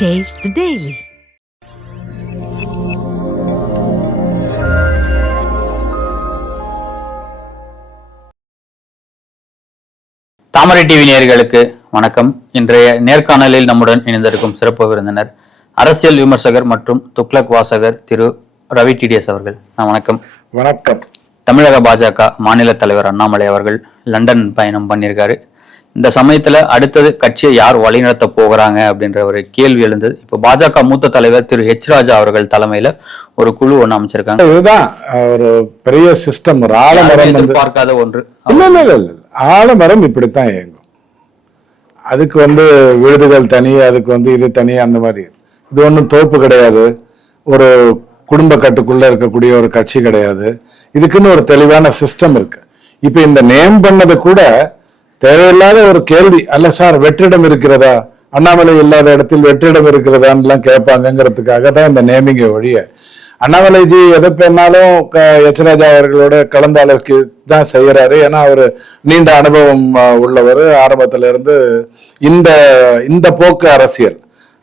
Taste the Daily. Thamarai TV நேயர்களுக்கு வணக்கம். இன்றைய நேர்காணலில் நம்முடன் இணைந்திருக்கும் சிறப்பு விருந்தினர் அரசியல் விமர்சகர் மற்றும் துக்ளக் வாசகர் திரு ரவி டிடிஎஸ் அவர்கள். வணக்கம். வணக்கம். தமிழக பாஜக மாநில தலைவர் அண்ணாமலை அவர்கள் லண்டன் பயணம் பண்ணியிருக்காரு. இந்த சமயத்துல அடுத்தது கட்சியை யார் வழிநடத்த போகிறாங்க அப்படின்ற ஒரு கேள்வி எழுந்தது. இப்போ பாஜக மூத்த தலைவர் திரு ஹெச் ராஜா அவர்கள் தலைமையில ஒரு குழு ஒன்று அமைச்சிருக்காங்க. இதுதான் ஒரு பெரிய சிஸ்டம் ஒரு ஆலமரம் எதிர்பார்க்காத ஒன்று. இல்ல இல்ல இல்ல இல்ல. ஆலமரம் இப்படித்தான் இயங்கும். அதுக்கு வந்து விழுதுகள் தனி அதுக்கு வந்து இது தனி அந்த மாதிரி. இது ஒன்றும் தோப்பு கிடையாது. ஒரு குடும்ப கட்டுக்குள்ள இருக்கக்கூடிய ஒரு கட்சி கிடையாது. இதுக்குன்னு ஒரு தெளிவான சிஸ்டம் இருக்கு. இப்ப இந்த நேம் பண்ணது கூட தேவையில்லாத ஒரு கேள்வி அல்ல சார் வெற்றிடம் இருக்கிறதா? அண்ணாமலை இல்லாத இடத்தில் வெற்றிடம் இருக்கிறதான்லாம் கேட்பாங்கங்கிறதுக்காக தான் இந்த நேமிங்க ஒழிய அண்ணாமலைஜி எதை பேர்னாலும் க- எச் ராஜா அவர்களோட கலந்தாலோசி தான் செய்கிறாரு ஏன்னா அவர் நீண்ட அனுபவம் உள்ளவர். ஆரம்பத்துல இருந்து இந்த இந்த போக்கு அரசியல்.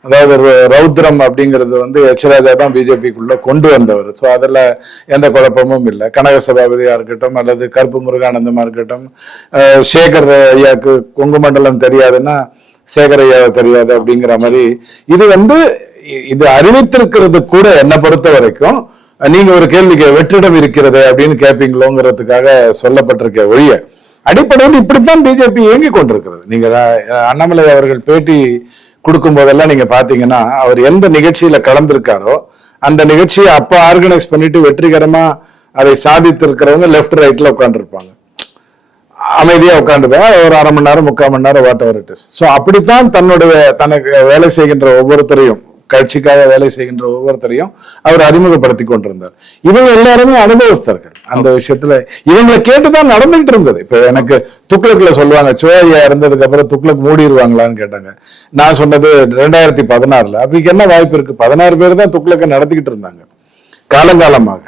அதாவது ரௌத்ரம் அப்படிங்கிறது வந்து எச்ராஜா தான் பிஜேபிக்குள்ள கொண்டு வந்தவர். ஸோ அதில் எந்த குழப்பமும் இல்லை. கனக சபாபதியாக இருக்கட்டும் அல்லது கருப்பு முருகானந்தமாக இருக்கட்டும் சேகர் ஐயாவுக்கு கொங்கு மண்டலம் தெரியாதுன்னா சேகர் ஐயாவை தெரியாது அப்படிங்கிற மாதிரி. இது வந்து இது அறிவித்திருக்கிறது கூட என்னை பொறுத்த வரைக்கும் நீங்க ஒரு கேள்விக்கு வெற்றிடம் இருக்கிறது அப்படின்னு கேட்பீங்களோங்கிறதுக்காக சொல்லப்பட்டிருக்க ஒழிய அடிப்படையில் இப்படித்தான் பிஜேபி இயங்கி கொண்டிருக்கிறது. நீங்க அண்ணாமலை அவர்கள் பேட்டி கொடுக்கும் போதெல்லாம் நீங்க பாத்தீங்கன்னா அவர் எந்த நிகழ்ச்சியில கலந்திருக்காரோ அந்த நிகழ்ச்சியை அப்ப ஆர்கனைஸ் பண்ணிட்டு வெற்றிகரமா அதை சாதித்திருக்கிறவங்க லெஃப்ட் ரைட்ல உட்காந்துருப்பாங்க அமைதியா உட்காந்துருப்பாங்க ஒரு அரை மணி நேரம் முக்கால் மணி நேரம் whatever it is so அப்படித்தான் தன்னுடைய தனக்கு வேலை செய்கின்ற ஒவ்வொருத்தரையும் கட்சிக்காக வேலை செய்கின்ற ஒவ்வொருத்தரையும் அவர் அறிமுகப்படுத்தி கொண்டிருந்தார். இவங்க எல்லாருமே அனுபவஸ்தர்கள். அந்த விஷயத்துல இவங்களை கேட்டுதான் நடந்துகிட்டு இருந்தது. இப்ப எனக்கு துக்ளக்ல சொல்லுவாங்க சோயா இருந்ததுக்கு அப்புறம் துக்ளக் மூடிடுவாங்களான்னு கேட்டாங்க. நான் சொன்னது ரெண்டாயிரத்தி பதினாறுல. அப்படிக்கு என்ன வாய்ப்பு இருக்கு? பதினாறு பேர் தான் துக்ளக்கை நடத்திக்கிட்டு இருந்தாங்க. காலங்காலமாக.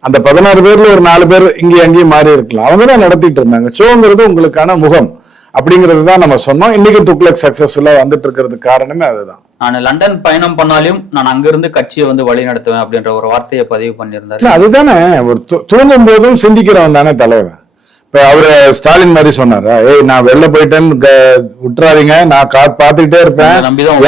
அந்த பதினாறு பேர்ல ஒரு நாலு பேர் இங்கேயும் அங்கேயும் மாறி இருக்கலாம். அவங்க தான் நடத்திட்டு இருந்தாங்க. ஷோங்கிறது உங்களுக்கான முகம் அப்படிங்கிறது தான் நம்ம சொன்னோம். இன்னைக்கு துக்ளக் சக்சஸ்ஃபுல்லா வந்துட்டு இருக்கிறதுக்கு காரணமே அதுதான். நான் லண்டன் பயணம் பண்ணாலும் நான் அங்கிருந்து கட்சியை வந்து வழி நடத்துவேன் அப்படின்ற ஒரு வார்த்தையை பதிவு பண்ணியிருந்தாரு. இல்ல அதுதானே. ஒரு தூங்கும் போதும் சிந்திக்கிறவன் தானே தலைவன். இப்ப அவரு ஸ்டாலின் மாதிரி சொன்னாரா. ஏய் நான் வெளில போயிட்டேன்னு விட்டுறாதீங்க நான் கா பாத்துக்கிட்டே இருப்பேன்.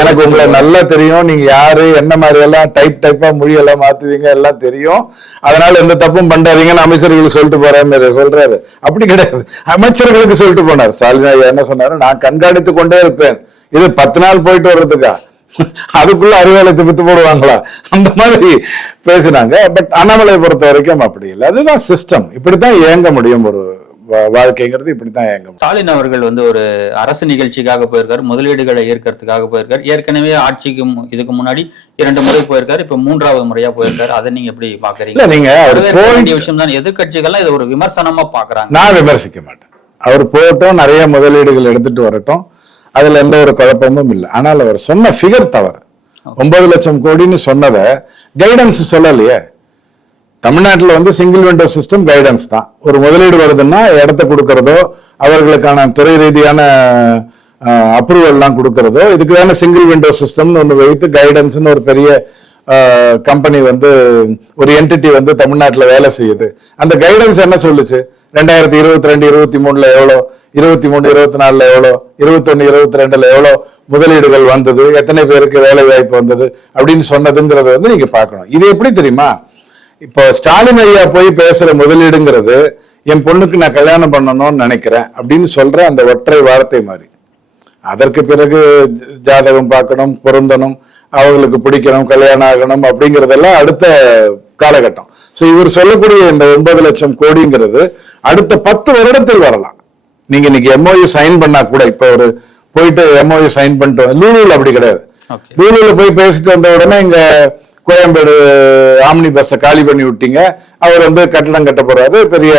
எனக்கு உங்களை. நல்லா தெரியும். நீங்க யாரு என்ன மாதிரி எல்லாம் டைப் டைப்பா மொழியெல்லாம் மாத்துவீங்க எல்லாம் தெரியும். அதனால எந்த தப்பும் பண்ணாதீங்கன்னு அமைச்சர்களுக்கு சொல்லிட்டு போறேன்னு சொல்றாரு. அப்படி கிடையாது. அமைச்சர்களுக்கு சொல்லிட்டு போனார். ஸ்டாலின் ஐயா என்ன சொன்னாரு? நான் கண்காணித்து கொண்டே இருப்பேன். இது பத்து நாள் போயிட்டு வர்றதுக்கா? அதுக்குள்ள அறிவாலயத்தை வித்து போடுவாங்களா? அந்த மாதிரி பேசினாங்க. பட் அண்ணாமலை பொறுத்த வரைக்கும் அப்படி இல்லை. அதுதான் சிஸ்டம் இப்படித்தான் இயங்க முடியும் ஒரு வாழ்க்கைங்கிறது. இப்படித்தான் இயங்க ஸ்டாலின் அவர்கள் வந்து ஒரு அரசு நிகழ்ச்சிக்காக போயிருக்காரு முதலீடுகளை ஏற்கிறதுக்காக போயிருக்காரு. ஏற்கனவே ஆட்சிக்கு இதுக்கு முன்னாடி இரண்டு முறை போயிருக்காரு இப்ப மூன்றாவது முறையா போயிருக்காரு. அதை நீங்க எப்படி பாக்குறீங்க? நீங்க வேண்டிய விஷயம் தான் எதிர்கட்சிகள்லாம் இதை ஒரு விமர்சனமா பாக்குறாங்க. நான் விமர்சிக்க மாட்டேன். அவர் போகட்டும் நிறைய முதலீடுகள் எடுத்துட்டு வரட்டும். அதுல எந்த ஒரு குழப்பமும் இல்லை. ஆனால் அவர் சொன்ன ஃபிகர் தவறு. ஒன்பது லட்சம் கோடின்னு சொன்னதை கைடன்ஸ் சொல்லலையே. தமிழ்நாட்டில் வந்து சிங்கிள் விண்டோ சிஸ்டம் கைடன்ஸ் தான். ஒரு முதலீடு வருதுன்னா இடத்த கொடுக்கறதோ அவர்களுக்கான துறை ரீதியான அப்ரூவல்லாம் கொடுக்கறதோ இதுக்கு தானே சிங்கிள் விண்டோ சிஸ்டம்னு ஒன்று வைத்து கைடன்ஸ்னு ஒரு பெரிய கம்பெனி வந்து ஒரு என்டிட்டி வந்து தமிழ்நாட்டில் வேலை செய்யுது. அந்த கைடன்ஸ் என்ன சொல்லுச்சு? ரெண்டாயிரத்தி இருபத்தி ரெண்டு இருபத்தி மூணுல எவ்வளோ? இருபத்தி மூணு இருபத்தி நாலுல எவ்வளோ? இருபத்தொன்னு இருபத்தி ரெண்டுல எவ்வளோ முதலீடுகள் வந்தது? எத்தனை பேருக்கு வேலை வாய்ப்பு வந்தது? அப்படின்னு சொன்னதுங்கிறத வந்து நீங்க பார்க்கணும். இது எப்படி தெரியுமா? இப்போ ஸ்டாலின் ஐயா போய் பேசுற முதலீடுங்கிறது என் பொண்ணுக்கு நான் கல்யாணம் பண்ணணும்னு நினைக்கிறேன் அப்படின்னு சொல்ற அந்த ஒற்றை வார்த்தை மாதிரி. அதற்கு பிறகு ஜாதகம் பார்க்கணும் பொருந்தணும் அவங்களுக்கு பிடிக்கணும் கல்யாணம் ஆகணும் அப்படிங்கறதெல்லாம் அடுத்த காலகட்டம். ஸோ இவர் சொல்லக்கூடிய இந்த ஒன்பது லட்சம் கோடிங்கிறது அடுத்த பத்து வருடத்தில் வரலாம். நீங்க இன்னைக்கு எம்ஓயு சைன் பண்ணா கூட இப்ப ஒரு போயிட்டு எம்ஓயு சைன் பண்ணிட்டு லூலூல அப்படி கிடையாது. லூலூல போய் பேசிட்டு வந்த உடனே இங்க கோயம்பேடு ஆம்னி பஸ்ஸை காலி பண்ணி விட்டீங்க. அவர் வந்து கட்டடம் கட்ட போறாரு. பெரிய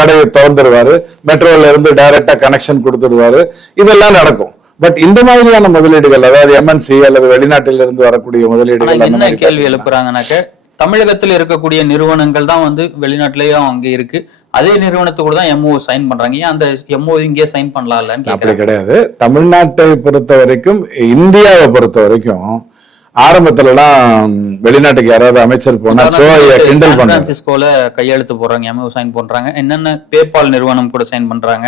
கடையை திறந்துருவாரு. மெட்ரோல இருந்து டைரக்டா கனெக்ஷன் கொடுத்துடுவாரு. இதெல்லாம் நடக்கும். பட் இந்த மாதிரியான முதலீடுகள் அதாவது எம்என்சி அல்லது வெளிநாட்டில இருந்து வரக்கூடிய முதலீடுகள் என்ன கேள்வி எழுப்புறாங்கனாக்க தமிழகத்தில் இருக்கக்கூடிய நிறுவனங்கள் தான் வந்து வெளிநாட்டிலேயும் அங்க இருக்கு. அதே நிறுவனத்துக்கு தான் எம்ஓ சைன் பண்றாங்க. ஏன் அந்த எம்ஓ இங்கே சைன் பண்ணலாம்லன்னு அப்படி கிடையாது. தமிழ்நாட்டை பொறுத்த வரைக்கும் இந்தியாவை பொறுத்த வரைக்கும் ஆரம்பத்துலலாம் வெளிநாட்டுக்கு யாராவது அமைச்சர் போனா சோயை கிண்டல் பிரான்சிஸ்கோல கையெழுத்து போடுறாங்க எம்ஓ சைன் பண்றாங்க. என்னென்ன பேபால் நிறுவனம் கூட சைன் பண்றாங்க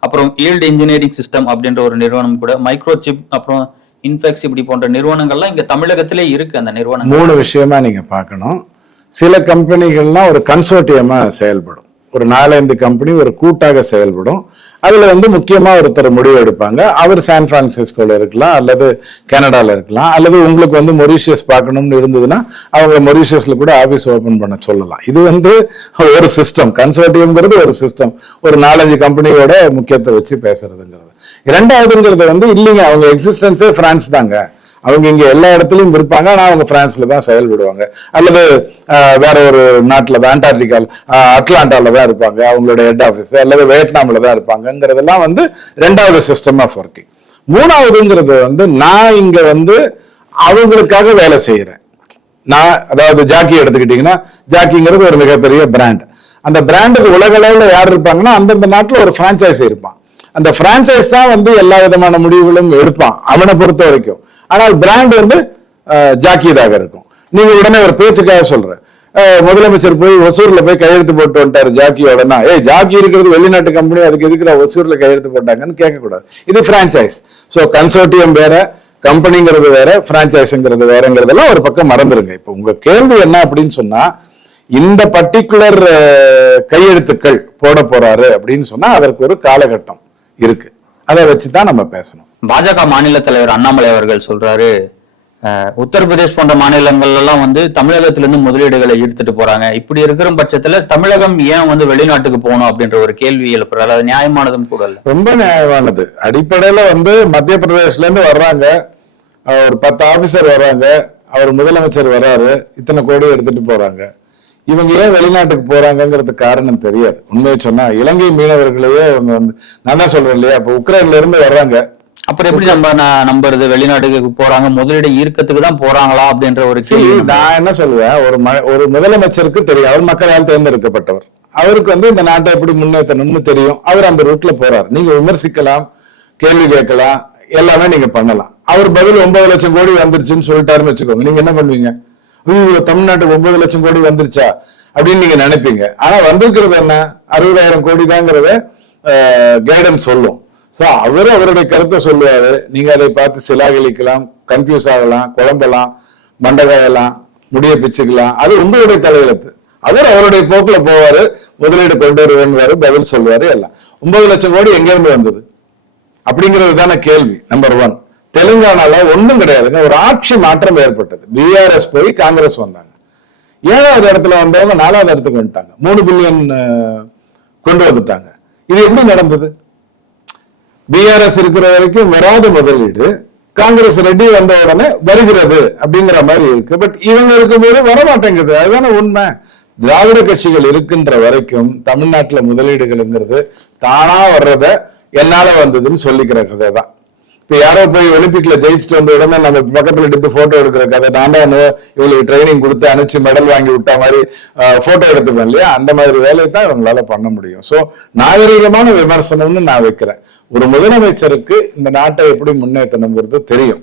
அப்புறம் ஈல்டு இன்ஜினியரிங் சிஸ்டம் அப்படின்ற ஒரு நிறுவனம் கூட மைக்ரோ சிப் அப்புறம் இன்ஃபெக்ஸ் இப்படி போன்ற நிறுவனங்கள்லாம் இங்க தமிழகத்திலே இருக்கு அந்த நிறுவனங்கள். மூணு விஷயமா நீங்க பார்க்கணும். சில கம்பெனிகள்லாம் ஒரு கன்சோர்டியமா செயல்படும். ஒரு நாலஞ்சு கம்பெனி ஒரு கூட்டாக செயல்படும். அதில் வந்து முக்கியமாக ஒருத்தர் முடிவு எடுப்பாங்க. அவர் சான் ஃப்ரான்சிஸ்கோவில் இருக்கலாம் அல்லது கனடாவில் இருக்கலாம் அல்லது உங்களுக்கு வந்து மொரிஷியஸ் பார்க்கணும்னு இருந்ததுன்னா அவங்க மொரிஷியஸில் கூட ஆஃபீஸ் ஓப்பன் பண்ண சொல்லலாம். இது வந்து ஒரு சிஸ்டம் கன்சர்டிவ்ங்கிறது ஒரு சிஸ்டம் ஒரு நாலஞ்சு கம்பெனியோட முக்கியத்தை வச்சு பேசுறதுங்கிறது. இரண்டாவதுங்கிறது வந்து இல்லைங்க அவங்க எக்ஸிஸ்டன்ஸே பிரான்ஸ் தாங்க. அவங்க இங்க எல்லா இடத்துலயும் இருப்பாங்க. ஆனா அவங்க பிரான்ஸ்ல தான் செயல்படுவாங்க அல்லது ஆஹ், வேற ஒரு நாட்டுல தான் அண்டார்டிகா அட்லாண்டாவில் தான் இருப்பாங்க. அவங்களோட ஹெட் ஆஃபீஸ் அல்லது வியட்நாமில் தான் இருப்பாங்கங்கிறதெல்லாம் வந்து ரெண்டாவது சிஸ்டம் ஆஃப் ஒர்க்கிங் மூணாவதுங்கிறது வந்து நான் இங்க வந்து அவங்களுக்காக வேலை செய்யறேன். நான் அதாவது ஜாக்கி எடுத்துக்கிட்டீங்கன்னா ஜாக்கிங்கிறது ஒரு மிகப்பெரிய பிராண்ட் அந்த பிராண்டுக்கு உலக அளவில் யார் இருப்பாங்கன்னா அந்தந்த நாட்டில் ஒரு பிரான்ச்சைஸ் இருப்பான். அந்த ஃப்ரான்ச்சைஸ் தான் வந்து எல்லா விதமான முடிவுகளும் எடுப்பான் அவனை பொறுத்த வரைக்கும். ஆனால் பிராண்ட் வந்து ஜாக்கியதாக இருக்கும். நீங்க உடனே ஒரு பேச்சுக்காக சொல்றேன். முதலமைச்சர் போய் ஒசூர்ல போய் கையெழுத்து போட்டு வந்துட்டாரு ஜாக்கியோடனா. ஏ ஜாக்கி இருக்கிறது வெளிநாட்டு கம்பெனி அதுக்கு எதுக்குற ஒசூர்ல கையெழுத்து போட்டாங்கன்னு கேட்கக்கூடாது. இது பிரான்சைஸ் ஸோ கன்சோர்டியம் வேற கம்பெனிங்கிறது வேற பிரான்சைஸுங்கிறது வேறங்கிறதெல்லாம் ஒரு பக்கம் மறந்துருங்க. இப்போ உங்க கேள்வி என்ன அப்படின்னு சொன்னா இந்த பர்டிகுலர் கையெழுத்துக்கள் போட போறாரு அப்படின்னு சொன்னா அதற்கு ஒரு காலகட்டம் இருக்கு. அதை வச்சு தான் நம்ம பேசணும். பாஜக மாநில தலைவர் அண்ணாமலை அவர்கள் சொல்றாரு உத்தரப்பிரதேஷ் போன்ற மாநிலங்கள் எல்லாம் வந்து தமிழகத்திலிருந்து முதலீடுகளை ஈர்த்துட்டு போறாங்க. இப்படி இருக்கிற பட்சத்துல தமிழகம் ஏன் வந்து வெளிநாட்டுக்கு போகணும் அப்படின்ற ஒரு கேள்வி எழுப்புறாரு. அது நியாயமானதும் கூட இல்ல. ரொம்ப நியாயமானது. அடிப்படையில வந்து மத்திய பிரதேசல இருந்து வர்றாங்க ஒரு பத்து ஆபீசர் வர்றாங்க. அவர் முதலமைச்சர் வர்றாரு. இத்தனை கோடி எடுத்துட்டு போறாங்க. இவங்க ஏன் வெளிநாட்டுக்கு போறாங்கிறது காரணம் தெரியாது. உண்மையை சொன்னா இலங்கை மீனவர்களையே இவங்க வந்து நான் தான் சொல்றேன் இல்லையா? இப்ப உக்ரைன்ல இருந்து வர்றாங்க. அப்புறம் எப்படி நம்ம நம்புறது? வெளிநாட்டுக்கு போறாங்க முதலீடு ஈர்க்கத்துக்கு தான் போறாங்களா அப்படின்ற ஒரு கேள்வி. நான் என்ன சொல்லுவேன்? ஒரு ஒரு முதலமைச்சருக்கு தெரியும். அவர் மக்களால் தேர்ந்தெடுக்கப்பட்டவர். அவருக்கு வந்து இந்த நாட்டை எப்படி முன்னேற்றணும்னு தெரியும். அவர் அந்த ரூட்ல போறார். நீங்க விமர்சிக்கலாம் கேள்வி கேட்கலாம் எல்லாமே நீங்க பண்ணலாம். அவர் பதில் ஒன்பது லட்சம் கோடி வந்துருச்சுன்னு சொல்லிட்டாருன்னு வச்சுக்கோங்க. நீங்க என்ன பண்ணுவீங்க? தமிழ்நாட்டுக்கு ஒன்பது லட்சம் கோடி வந்துருச்சா? அப்படின்னு நீங்க நினைப்பீங்க. ஆனா வந்திருக்கிறது என்ன? அறுபதாயிரம் கோடி தாங்கிறத கைடன்ஸ் சொல்லும். சோ அவரு அவருடைய கருத்தை சொல்லுவாரு. நீங்க அதை பார்த்து சிலாகலிக்கலாம் கன்ஃபியூஸ் ஆகலாம் குழம்பலாம் மண்டகாயலாம் முடிய பிச்சுக்கலாம். அது உங்களுடைய தலையெழுத்து. அவர் அவருடைய போக்குல போவாரு முதலீடு கொண்டு வருவாரு பதில் சொல்லுவாரு எல்லாம். ஒன்பது லட்சம் கோடி எங்க இருந்து வந்தது? அப்படிங்கிறது தானே கேள்வி நம்பர் ஒன் தெலுங்கானால ஒன்றும் கிடையாதுங்க. ஒரு ஆட்சி மாற்றம் ஏற்பட்டது. பிஆர்எஸ் போய் காங்கிரஸ் வந்தாங்க. ஏழாவது இடத்துல வந்தவங்க நாலாவது இடத்துக்கு வந்துட்டாங்க. மூணு பில்லியன் கொண்டு வந்துட்டாங்க. இது எப்படி நடந்தது? பிஆர்எஸ் இருக்கிற வரைக்கும் வராத முதலீடு. காங்கிரஸ் ரெட்டி வந்த உடனே வருகிறது அப்படிங்கிற மாதிரி இருக்கு. பட் இவங்க இருக்கும்போது வரமாட்டேங்குது. அதுதானே உண்மை. திராவிட கட்சிகள் இருக்கின்ற வரைக்கும் தமிழ்நாட்டில் முதலீடுகள்ங்கிறது தானா வர்றத என்னால வந்ததுன்னு சொல்லிக்கிற கதை தான் இப்ப யாரோ போய் ஒலிம்பிக்ல ஜெயிச்சுட்டு வந்த உடனே நம்ம பக்கத்துல எடுத்து போட்டோ எடுக்கிற கதை. நான் தான் இவங்களுக்கு ட்ரைனிங் கொடுத்து அனுப்பிச்சு மெடல் வாங்கி விட்ட மாதிரி போட்டோ எடுத்துப்பேன் இல்லையா? அந்த மாதிரி வேலையை தான் இவங்களால பண்ண முடியும். சோ நாகரீகமான விமர்சனம்னு நான் வைக்கிறேன். ஒரு முதலமைச்சருக்கு இந்த நாட்டை எப்படி முன்னேற்றணுங்கிறது தெரியும்.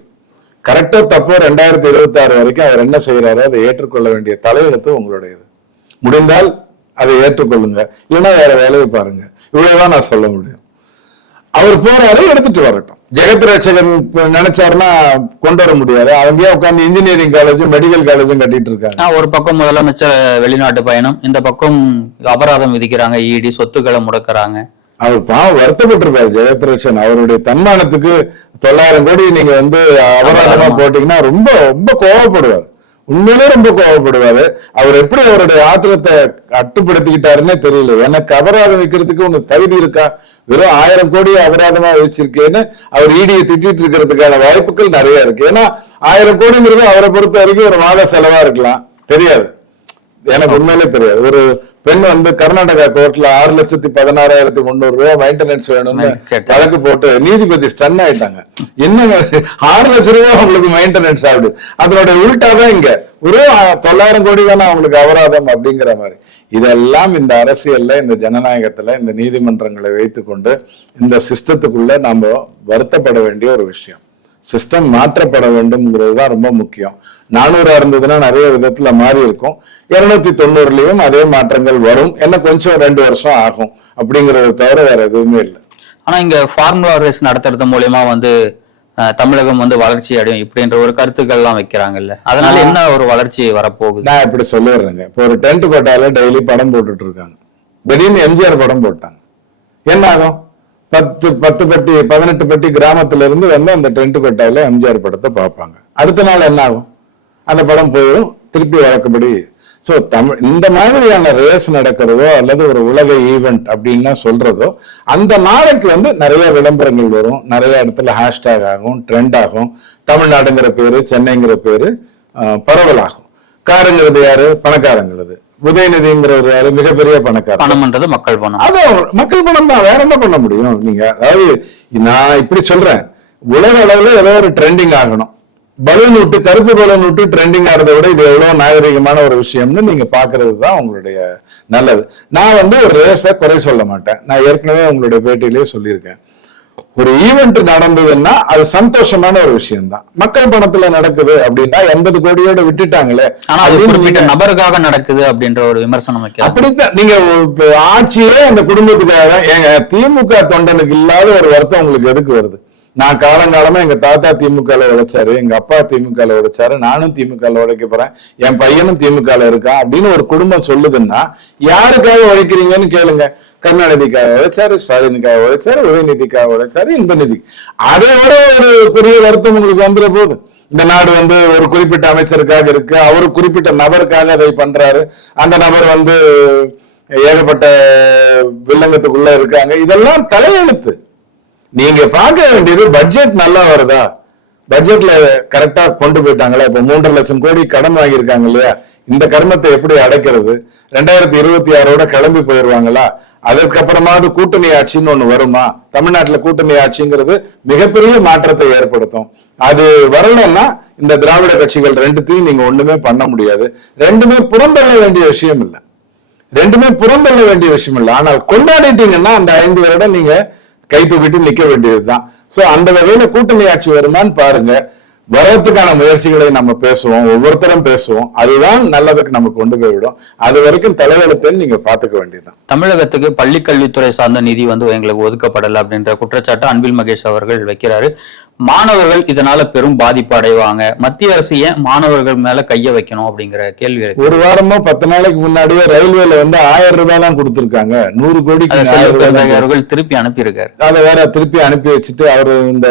கரெக்டா தப்போ ரெண்டாயிரத்தி இருபத்தி ஆறு வரைக்கும் அவர் என்ன செய்யறாரோ அதை ஏற்றுக்கொள்ள வேண்டிய தலையெழுத்து உங்களுடையது. முடிந்தால் அதை ஏற்றுக்கொள்ளுங்க. இல்லைன்னா வேற வேலையை பாருங்க. இவ்வளவுதான் நான் சொல்ல முடியும். அவர் போறாரு எடுத்துட்டு வரட்டும். ஜெகத் ரட்சகன் நினைச்சாருன்னா கொண்டு வர முடியாது. அவங்க உட்காந்து இன்ஜினியரிங் காலேஜும் மெடிக்கல் காலேஜும் கட்டிட்டு இருக்காங்க ஒரு பக்கம் முதலமைச்சர் வெளிநாட்டு பயணம் இந்த பக்கம் அபராதம் விதிக்கிறாங்க ஈடி சொத்துக்களை முடக்குறாங்க. அவர் பாவம் வருத்தப்பட்டிருப்பாரு ஜெகத் ரட்சன் அவருடைய தன்மானத்துக்கு தொள்ளாயிரம் கோடி நீங்க வந்து அபராதமா அபராதமா. போட்டீங்கன்னா ரொம்ப ரொம்ப கோவப்படுவார். உண்மையிலே ரொம்ப கோவப்படுவாரு. அவர் எப்படி அவருடைய ஆத்திரத்தை கட்டுப்படுத்திக்கிட்டாருன்னே தெரியல. எனக்கு அபராதம் வைக்கிறதுக்கு உனக்கு தகுதி இருக்கா? வெறும் ஆயிரம் கோடி அபராதமா வச்சிருக்கேன்னு அவர் ஈடியை திட்டிட்டு இருக்கிறதுக்கான வாய்ப்புகள் நிறைய இருக்கு. ஏன்னா ஆயிரம் கோடிங்கிறது அவரை பொறுத்த வரைக்கும் ஒரு மாத செலவா இருக்கலாம். தெரியாது. எனக்கு உண்மையிலே தெரியாது. ஒரு பெண் வந்து கர்நாடகா கோர்ட்ல ஆறு லட்சத்தி பதினாறாயிரத்தி முந்நூறு ரூபாய் மெயின்டெனன்ஸ் வேணும்னு. வழக்கு போட்டு நீதிபதி ஸ்டன் ஆயிட்டாங்க. என்னங்க ஆறு லட்சம் ரூபாய் உங்களுக்கு மெயின்டெனன்ஸ் ஆகுது. அதனோட உள்டா தான் இங்க. ஒரு தொள்ளாயிரம் கோடி தானே அவங்களுக்கு அபராதம் அப்படிங்கிற மாதிரி. இதெல்லாம் இந்த அரசியல்ல இந்த ஜனநாயகத்துல இந்த நீதிமன்றங்களை வைத்துக்கொண்டு இந்த சிஸ்டத்துக்குள்ள நாம வருத்தப்பட வேண்டிய ஒரு விஷயம். சிஸ்டம் மாற்றப்பட வேண்டும்ங்கிறது தான் ரொம்ப முக்கியம். நானூறா இருந்ததுன்னா நிறைய விதத்துல மாறி இருக்கும். இருநூத்தி தொண்ணூறுலயும் அதே மாற்றங்கள் வரும். என்ன கொஞ்சம் ரெண்டு வருஷம் ஆகும் அப்படிங்கறத தவிர வேற எதுவுமே இல்லை. ஆனா இங்க ஃபார்முலா ரேஸ் நடத்துறது மூலியமா வந்து தமிழகம் வந்து வளர்ச்சி அடையும் இப்படின்ற ஒரு கருத்துக்கள் எல்லாம் வைக்கிறாங்கல்ல. அதனால என்ன ஒரு வளர்ச்சி வரப்போகுது? நான் இப்படி சொல்லிடுறேங்க. இப்போ ஒரு டென்ட் கோட்டால டெய்லி படம் போட்டுட்டு இருக்காங்க. திடீர்னு எம்ஜிஆர் படம் போட்டாங்க. என்ன ஆகும்? பத்து பத்து பெட்டி பதினெட்டு பெட்டி கிராமத்துல இருந்து வந்து அந்த டென்ட் கோட்டால எம்ஜிஆர் படத்தை பார்ப்பாங்க. அடுத்த நாள் என்ன ஆகும்? அந்த படம் போயிடும் திருப்பி வழக்கப்படி. ஸோ தமிழ் இந்த மாதிரியான ரேஸ் நடக்கிறதோ அல்லது ஒரு உலக ஈவெண்ட் அப்படின்னா சொல்றதோ அந்த நாளைக்கு வந்து நிறைய விளம்பரங்கள் வரும். நிறைய இடத்துல ஹேஷ்டேக் ஆகும் ட்ரெண்ட் ஆகும். தமிழ்நாடுங்கிற பேரு சென்னைங்கிற பேரு பரவலாகும். காருங்கிறது யாரு? பணக்காரங்கிறது. உதயநிதிங்கிறவர் மிகப்பெரிய பணக்காரர். பணம்ன்றது மக்கள் பணம். அது மக்கள் பணம் தான். வேற என்ன பண்ண முடியும்? நீங்க அதாவது நான் இப்படி சொல்றேன். உலக அளவுல ஏதோ ஒரு ட்ரெண்டிங் ஆகணும். பலூன் விட்டு கருப்பு பலூன் விட்டு ட்ரெண்டிங் ஆகிறத விட இது எவ்வளவு நாகரிகமான ஒரு விஷயம்னு நீங்க பாக்குறது தான் உங்களுடைய நல்லது. நான் வந்து ஒரு ரேஸ குறை சொல்ல மாட்டேன். நான் ஏற்கனவே உங்களுடைய பேட்டியிலேயே சொல்லியிருக்கேன். ஒரு ஈவெண்ட் நடந்ததுன்னா அது சந்தோஷமான ஒரு விஷயம் தான் மக்கள் பணத்துல நடக்குது அப்படின்னா எண்பது கோடியோட விட்டுட்டாங்களே ஆனா அது குறிப்பிட்ட நபருக்காக நடக்குது அப்படின்ற ஒரு விமர்சனம் அப்படித்தான். நீங்க ஆட்சியே அந்த குடும்பத்துக்காக. ஏங்க திமுக தொண்டனுக்கு இல்லாத ஒரு வருத்தம் உங்களுக்கு எதுக்கு வருது? நான் காலங்காலமா எங்க தாத்தா திமுக உழைச்சாரு எங்க அப்பா திமுக உழைச்சாரு நானும் திமுக உழைக்க போறேன் என் பையனும் திமுக இருக்கான் அப்படின்னு ஒரு குடும்பம் சொல்லுதுன்னா யாருக்காக உழைக்கிறீங்கன்னு கேளுங்க. கருணாநிதிக்காக உழைச்சாரு ஸ்டாலினுக்காக உழைச்சாரு உதயநிதிக்காக உழைச்சாரு இன்பநிதி. அதை விட ஒரு பெரிய வருத்தம் உங்களுக்கு வந்துட போகுது இந்த நாடு வந்து ஒரு குறிப்பிட்ட அமைச்சருக்காக இருக்கு அவரு குறிப்பிட்ட நபருக்காக அதை பண்றாரு. அந்த நபர் வந்து ஏகப்பட்ட வில்லங்கத்துக்குள்ள இருக்காங்க. இதெல்லாம் தலையெழுத்து. நீங்க பார்க்க வேண்டியது பட்ஜெட் நல்லா வருதா? பட்ஜெட்ல கரெக்டா கொண்டு போயிட்டாங்களா? இப்ப மூன்றரை லட்சம் கோடி கடன் வாங்கியிருக்காங்க இல்லையா? இந்த கர்மத்தை எப்படி அடைக்கிறது? ரெண்டாயிரத்தி இருபத்தி ஆறோட கிளம்பி போயிருவாங்களா? அதற்கப்புறமாவது கூட்டணி ஆட்சின்னு ஒண்ணு வருமா? தமிழ்நாட்டுல கூட்டணி ஆட்சிங்கிறது மிகப்பெரிய மாற்றத்தை ஏற்படுத்தும். அது வரலன்னா இந்த திராவிட கட்சிகள் ரெண்டுத்தையும் நீங்க ஒண்ணுமே பண்ண முடியாது. ரெண்டுமே புறந்தள்ள வேண்டிய விஷயம் இல்லை. ரெண்டுமே புறந்தள்ள வேண்டிய விஷயம் இல்லை. ஆனால் கொண்டாடிட்டீங்கன்னா அந்த ஐந்து வருடம் நீங்க கை தூக்கிட்டு நிக்க வேண்டியதுதான். சோ அந்த வகையில கூட்டணி ஆட்சி வருமான்னு பாருங்க. வரத்துக்கான முயற்சிகளை நம்ம பேசுவோம் ஒவ்வொருத்தரும் பேசுவோம். அதுதான் நல்லதுக்கு நம்ம கொண்டு போய் விடும். அது வரைக்கும் தலைவெழுத்துன்னு நீங்க பாத்துக்க வேண்டியதுதான். தமிழகத்துக்கு பள்ளி கல்வித்துறை சார்ந்த நிதி வந்து எங்களுக்கு ஒதுக்கப்படல அப்படின்ற குற்றச்சாட்டு அன்பில் மகேஷ் அவர்கள் வைக்கிறாரு. மாணவர்கள் இதனால பெரும் பாதிப்பு அடைவாங்க. மத்திய அரசு ஏன் மாணவர்கள் மேல கைய வைக்கணும் அப்படிங்கிற கேள்வி ஒரு வாரமோ பத்து நாளைக்கு முன்னாடியே ரயில்வேல வந்து ஆயிரம் ரூபாய் எல்லாம் கொடுத்திருக்காங்க. நூறு அவர்கள் திருப்பி அனுப்பியிருக்காரு. அதை வேற திருப்பி அனுப்பி வச்சுட்டு அவரு இந்த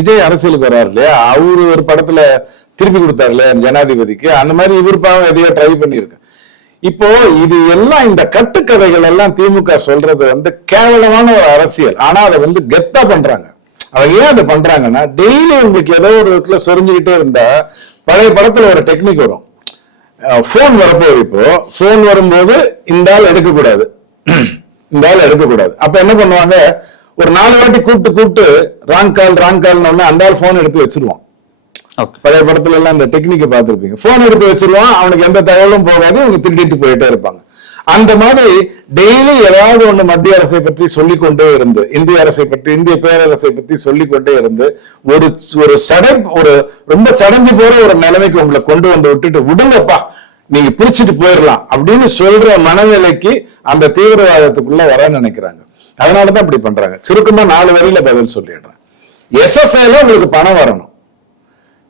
விஜய் அரசியலுக்கு வர்றாரு இல்லையா? அவரு ஒரு படத்துல திருப்பி கொடுத்தாரு இல்லையா ஜனாதிபதிக்கு. அந்த மாதிரி இவர் பாவம் எதையோ ட்ரை பண்ணியிருக்கு. இப்போ இது எல்லாம் இந்த கட்டுக்கதைகள் எல்லாம் திமுக சொல்றது வந்து கேவலமான ஒரு அரசியல். ஆனா அதை வந்து கெத்தா பண்றாங்க. அவங்க ஏன் அதை பண்றாங்கன்னா டெய்லி உங்களுக்கு ஏதோ ஒரு விதத்துல சொரிஞ்சுக்கிட்டே இருந்தா பழைய படத்துல ஒரு டெக்னிக் வரும். போன் வரப்போகுது இப்போ போன் வரும்போது இந்த ஆள் எடுக்கக்கூடாது. இந்த ஆள் எடுக்கக்கூடாது. அப்ப என்ன பண்ணுவாங்க ஒரு நாலு வாட்டி கூப்பிட்டு கூப்பிட்டு ராங் கால் ராங் கால்னு உடனே அந்த ஆள் போன் எடுத்து வச்சிருவான். பழைய படத்துல எல்லாம் அந்த டெக்னிக்கை பார்த்திருப்பீங்க. போன் எடுத்து வச்சிருவான் அவனுக்கு எந்த தகவலும் போகாது அவங்க திருடிட்டு போயிட்டே இருப்பாங்க. அந்த மாதிரி டெய்லி ஏதாவது ஒண்ணு மத்திய அரசை பற்றி சொல்லிக்கொண்டே இருந்து இந்திய அரசை பற்றி இந்திய பேரரசை பற்றி சொல்லிக்கொண்டே இருந்து ஒரு ஒரு சடை ஒரு ரொம்ப சடைஞ்சு போற ஒரு நிலைமைக்கு உங்களை கொண்டு வந்து விட்டுட்டு விடுங்கப்பா நீங்க பிரிச்சுட்டு போயிடலாம் அப்படின்னு சொல்ற மனநிலைக்கு அந்த தீவிரவாதத்துக்குள்ள வர நினைக்கிறாங்க. அதனாலதான் இப்படி பண்றாங்க. சுருக்கமா நாலு வரையில பதில் சொல்லிடுறேன். எஸ்எஸ்ஐல உங்களுக்கு பணம் வரணும்.